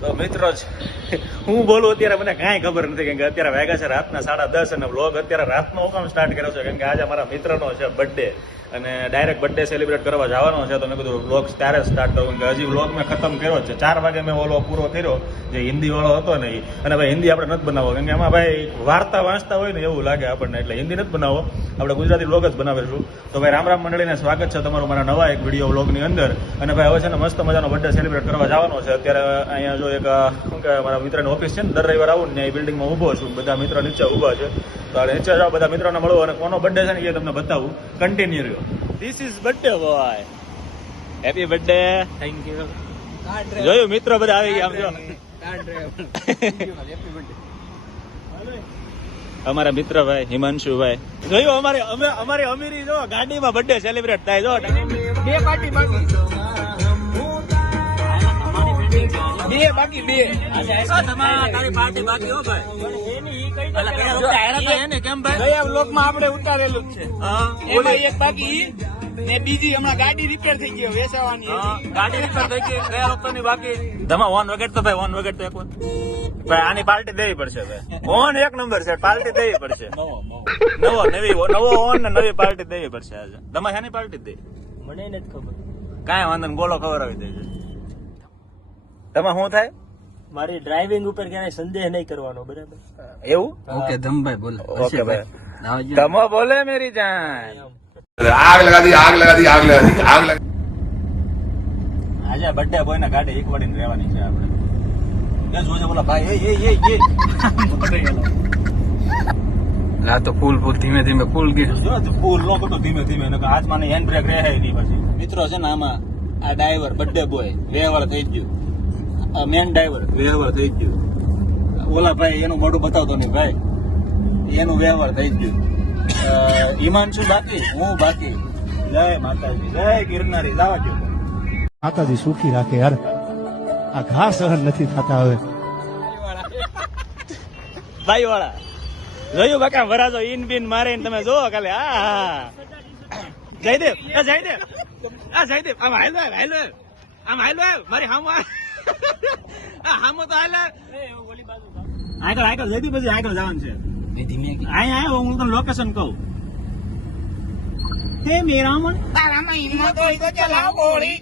તો મિત્રો હું બોલું અત્યારે મને કાંઈ ખબર નથી કેમ કે અત્યારે વાગ્યા છે રાતના 10:30 અને વ્લોગ અત્યારે રાતનો કામ સ્ટાર્ટ કર્યો છે કેમ કે આજે અમારા મિત્રનો છે બર્થડે અને ડાયરેક્ટ બર્થડે સેલિબ્રેટ કરવા જવાનો છે તો મેં કીધું વ્લોગ ત્યારે સ્ટાર્ટ કરું કે હજી વ્લોગ મેં ખતમ કર્યો છે 4 વાગે મેં ઓલો પૂરો કર્યો જે હિન્દી વાળો હતો ને અને ભાઈ હિન્દી આપણે નથી બનાવવો કેમ કે એમાં ભાઈ વાર્તા વાંચતા હોય ને એવું લાગે આપણને એટલે હિન્દી નથી બનાવો આપણે ગુજરાતી વ્લોગ જ બનાવીશું તો ભાઈ રામ રામ મંડળીને સ્વાગત છે તમારું મારા નવા એક વિડીયો વ્લોગની અંદર અને ભાઈ હવે છે ને મસ્ત મજાનો બર્થડે સેલિબ્રેટ કરવા જવાનો છે અત્યારે અહીંયા જો એક શું કે મારા મિત્રની ઓફિસ છે ને દર રવિવાર આવું ને એ બિલ્ડિંગમાં ઊભો છું બધા મિત્રો નીચે ઊભા છે તો નીચે જાઓ બધા મિત્રોને મળો અને કોનો બર્થડે છે ને એ તમને બતાવું કન્ટિન્યુ રહ્યો this is birthday boy happy birthday thank you જોયું મિત્રો બધા આવી ગયા આમ જો અમારા મિત્ર ભાઈ હિમાંશુ ભાઈ જોયું અમારી અમીરી જો ગાડીમાં બર્થડે સેલિબ્રેટ થાય જો બે પાર્ટી બાકી બે તારી પાર્ટી બાકી હો ભાઈ એને કેમ ભાઈ ગયા બ્લોગમાં આપણે ઉતારેલું જ છે એમાં એક બાકી ને બીજી હમણાં ગાડી રિપેર થઈ ગઈ વેચાવાની ગાડી રિપેર થઈ ગઈ ગયા વખતની બાકી ધમા ઓન વગેરે તો ભાઈ ઓન વગેરે તો એક ભાઈ આની પાર્ટી દેવી પડશે ભાઈ ઓન એક નંબર છે પાર્ટી દેવી પડશે નવો ઓન ને નવી પાર્ટી દેવી પડશે આજે તમે શાની પાર્ટી દે મને નથી ખબર કાંઈ વાંધો ને બોલો ખબર આવી દેજો તમે શું થાય મારી ડ્રાઇવિંગ ઉપર ક્યાંય સંદેહ નહીં કરવાનો બરાબર એવું ओके धमभाई बोले ओके भाई धमो बोले मेरी जान आग लगा दी आग लगा दी आग लगा दी आग लगा આજે બર્થડે બોય ને ગાડી એક વાડીને રહેવાની છે આપણે એ જોજે બોલા ભાઈ એ ला तो फूल धीमे धीमे फूल गए જો ફૂલ નો બધું ધીમે ધીમે ને આજ મને હેન્ડ બ્રેક રહે નહીં પછી મિત્રો છે ને આમાં આ ડ્રાઈવર બર્થડે બોય વેવાળ થઈ ગયું મેન ડ્રાઈવર વેવાળ થઈ ગયું ઓલા ભાઈ એનું મોઢું બતાવતો નહીં ભાઈ એનું વેવાળ થઈ ગયું હિમાંશુ બાકી હું બાકી જય માતાજી જય ગિરનારી લાવા ગયો માતાજી સુખી રાખે યાર આ ઘા સહન નથી થતા હવે ભાઈ વાળા જોયું બાકા વરાજો ઇન બિન મારે તમે જોવો ખાલી હા જયદેવ જયદેવ આમ હાલો મારી હામો હામો તો હાલ આગળ જયદેવ પછી આગળ જવાનું છે અહીંયા હું તને લોકેશન કહું હે મેરા મન તારામાં હિંમત હોય તો ચલાવ ગોળી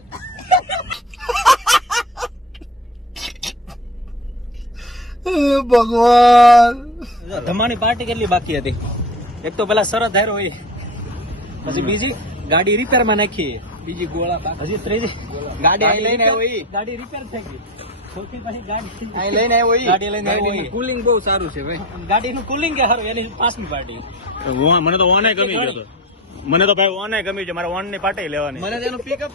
ભગવાન ધમાની પાર્ટી કેટલી બાકી હતી એક તો પેલા શરત હારો હોય પછી બીજી ગાડી રિપેર માં નાખી બીજી ગોળા હજી ત્રીજી ગાડી લઈને આવ્યો ગાડી રિપેર થઈ ગઈ સૌથી પછી ગાડી લઈને આવ્યો કુલિંગ બહુ સારું છે ભાઈ ગાડીનું કુલિંગ કે સારું એની પાંચમી પાર્ટી મને તો ઓને ગમી ગયો મને તો ભાઈ ઓને ગમી છે મારે ઓન ની પાર્ટી લેવાની મને તેનું પિકઅપ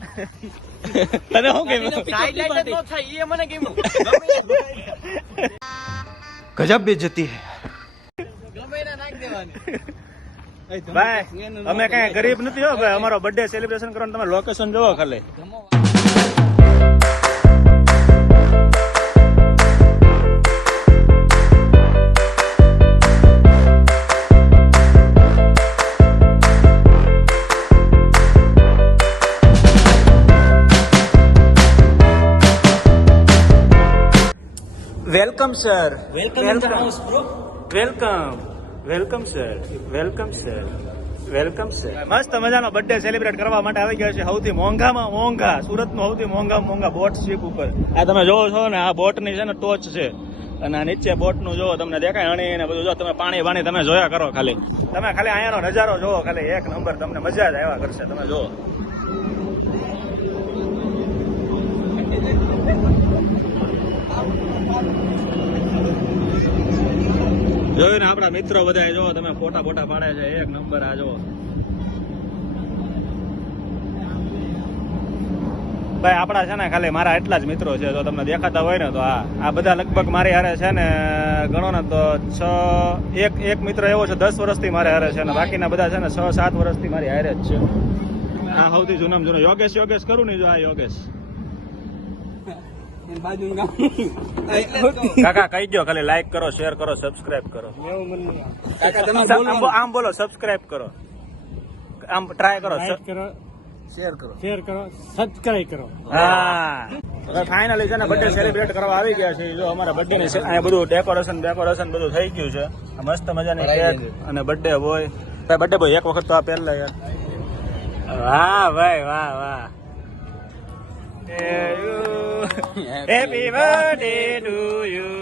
તને શું ગમ્યું સાઈડ લાઈટ નો થાય એ મને ગમ્યું ગજબ બેઇજ્જતી હે ભાઈ અમે કઈ ગરીબ નથી હો ભાઈ અમારો બર્થડે સેલિબ્રેશન કરવાનું તમે લોકેશન જોવો ખાલી વેલકમ સર વેલકમ સર મસ્ત મજાનો બર્થડે સેલિબ્રેટ કરવા માટે આવી ગયા છે સૌથી મોંઘામાં મોંઘા સુરતનો સૌથી મોંઘા બોટ શિપ ઉપર આ તમે જોવો છો ને આ બોટ ની છે ને ટોચ છે અને આ નીચે બોટ નું જોવો તમને દેખાય અણી ને બધું જો તમે પાણી તમે જોયા કરો ખાલી તમે ખાલી અહીંયાનો નજારો જોવો ખાલી એક નંબર તમને મજા જ આવ્યા કરશે તમે જોવો જોયું ને આપડા મિત્રો બધા જો તમે ફોટા પાડે છે એક નંબર આ જો ભાઈ આપણા છે ને ખાલી મારા એટલા જ મિત્રો છે, જો તમને દેખાતા હોય ને તો આ બધા લગભગ મારી હારે છે ને ગણો ને તો એક મિત્ર એવો છે 10 વર્ષથી મારે હારે છે ને બાકીના બધા છે ને 6-7 વર્ષથી મારી હારે જ છે. આ સૌથી જૂનામાં જૂનો યોગેશ કરું ને જો આ યોગેશ કાકા કહી દો ખાલી લાઈક કરો, શેર કરો, સબસ્ક્રાઇબ કરો. આમ બોલો સબસ્ક્રાઇબ કરો, આમ ટ્રાય કરો, શેર કરો. શેર કરો, સબસ્ક્રાઇબ કરો. હા ફાઇનલી છે ને બર્થડે સેલિબ્રેટ કરવા આવી ગયા છે. જો અમારા બર્થડે ની અહીંયા બધું ડેકોરેશન બધું થઈ ગયું છે. મસ્ત મજાની કેક અને બર્થડે બોય. બર્થડે બોય એક વખત તો આ પહેલા યાર. વાહ ભાઈ વાહ. Happy birthday to you,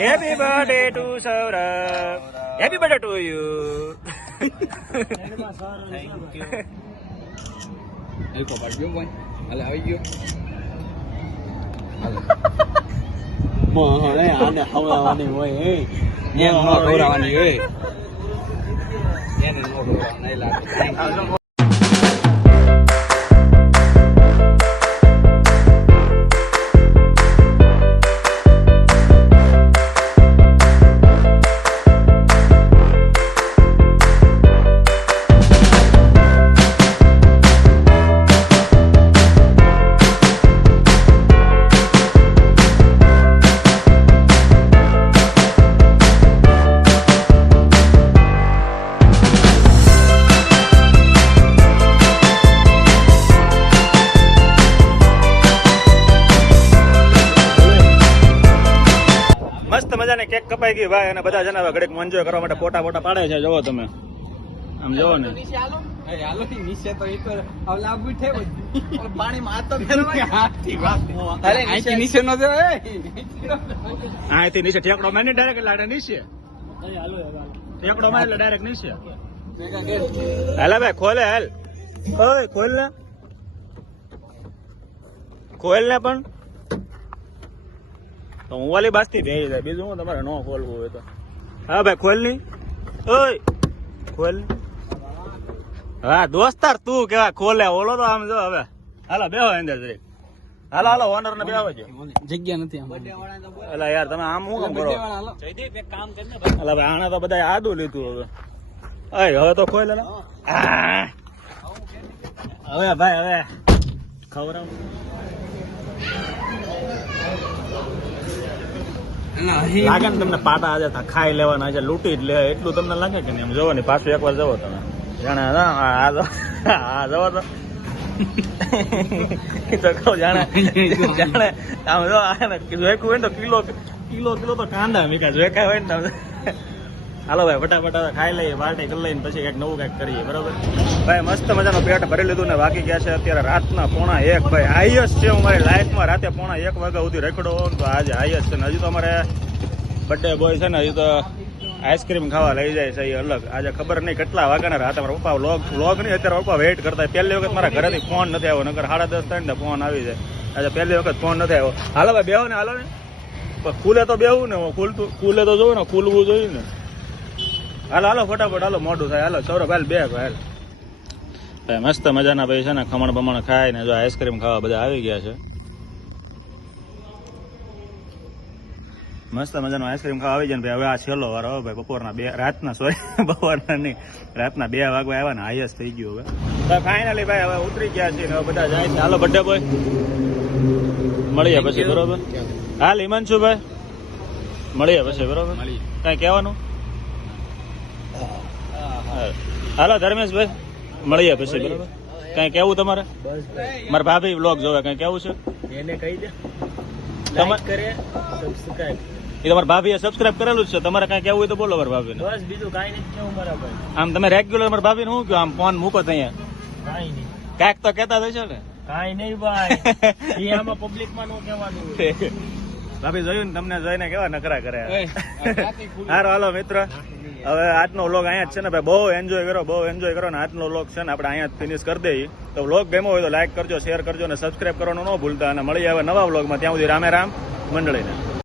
happy birthday to Saurabh, happy birthday to you. આને ખવડાવવાની હોય એને ન ખવડાવવાની હોય. એને ન ખવડાવવાની લાગે. મસ્ત મજાની કેક કપાઈ ગઈ ભાઈ અને બધા જણા ઘડીક એન્જોય કરવા માટે ફોટા પાડે છે. જોવો તમે આમ જોવો ને અહીંથી નીચે ઠેકડો મારી ડાયરેક્ટ લાડે નીચે ઠેકડો મારે એટલે ડાયરેક્ટ નીચે. હાલે ભાઈ ખોલે હાલ, ઓય ખોલ ને પણ તો હું વાલી બાસ્તી ભેગી જાય. બીજું હું તમારે ન ખોલવું હોય તો હા ભાઈ ખોલ ની, ઓય ખોલ. હા દોસ્તાર તું કેવા ખોલે ઓલો તો આમ જો. હવે હાલો બેહો અંદર જરીક. હાલો ઓનર ને બેહો જો, જગ્યા નથી. એટલે યાર તમે આમ શું કામ કરો? એટલે ભાઈ આને તો બધા આદુ લીધું હવે. હવે તો ખોલ હવે ભાઈ હવે ખવડાવ. લાગે ને તમને પાટા આજે ખાઈ લેવાના છે, લૂંટી જ લે એટલું તમને લાગે કે નહીં? એમ જોવો ને પાછું એકવાર જવો તમે જાણે જવો તો કહું જાણે આમ જો જોઈકું હોય ને તો કિલો તો કાંદા મીઠા જોઈકા હોય ને તમે. હાલો ભાઈ ફટાફટ ખાઈ લઈએ, પાર્ટી કરી લઈને પછી કંઈક નવું કંઈક કરીએ. બરોબર ભાઈ મસ્ત મજાનો પેટ ભરી લીધું ને વાગી ગયા છે અત્યારે રાતના 1:30. ભાઈ હાઈએસ્ટ છે હું મારી લાઈફમાં રાતે 1:30 વાગ્યા સુધી રખડો તો આજે હાઈએસ્ટ છે ને. હજી તો અમારે બર્થડે બોય છે ને હજી તો આઈસ્ક્રીમ ખાવા લઈ જાય છે એ અલગ. આજે ખબર નહીં કેટલા વાગ્યાના રાતે મારા પપ્પા વ્લોગ નહીં અત્યારે પપ્પા વેઇટ કરતા. પહેલી વખત મારા ઘરેથી ફોન નથી આવ્યો, નકર 10:30 થાય ને ફોન આવી જાય. આજે પહેલી વખત ફોન નથી આવ્યો. હાલો ભાઈ બેહો ને, હાલો ને ખુલે તો બેહવું ને, ખુલે તો જોવું ને, ખુલવું જોઈએ ને. હાલો ફટાફટ હાલો મોડું થાય. હાલો સૌરભ હાલ બે હાલ. મસ્ત મજાના ભાઈ છે ને ખમણ બમણ ખાય ને જો આઈસ્ક્રીમ ખાવા બધા આવી ગયા છે. મસ્ત મજાનો આઈસ્ક્રીમ ખાવા આવી જાય ને ભાઈ. હવે આ છેલ્લો વારો હવે ભાઈ બપોરના 2 રાતના 2 વાગવા આવ્યા ને હાઈએસ્ટ થઈ ગયું. હવે ફાઇનલી ભાઈ હવે ઉતરી ગયા છે ને હવે બધા જાય છે. હાલો બર્થડે બોય મળીએ પછી. બરોબર હાલ હિમાંશુભાઈ મળીએ પછી. બરોબર કઈ કહેવાનું? હાલો ધર્મેશભાઈ મળીએ પછી. બરોબર કઈ કેવું તમારે? મારા ભાભી વ્લોગ જોવે, કઈ કેવું છે એને કહી દે. એ તમારા ભાભીએ સબસ્ક્રાઇબ કરેલું જ છે. તમારે કઈ કેવું હોય તો બોલો મારા ભાભીને. બસ બીજું કઈ નથી કેવું મારા ભાઈ. આમ તમે રેગ્યુલર મારા ભાભીને શું કહો? આમ ફોન મૂકો તો અહીંયા કઈ નહીં કાંઈક તો કહેતા થશે ને? કઈ નહીં ભાઈ આમાં પબ્લિકમાં નો કહેવાનું. ભાભી જોયું ને તમને જોઈને કેવા નકરા કરે. હારો હાલો મિત્ર હવે આજનો વ્લોગ અહીંયા જ છે ને ભાઈ. બહુ એન્જોય કરો ને આજનો વ્લોગ છે ને આપણે અહીંયા જ ફિનિશ કરી દઈએ. તો વ્લોગ ગમ્યો હોય તો લાઈક કરજો, શેર કરજો અને સબસ્ક્રાઇબ કરવાનું ન ભૂલતા. અને મળી આવે નવા વ્લોગમાં. ત્યાં સુધી રામે રામ મંડળીને.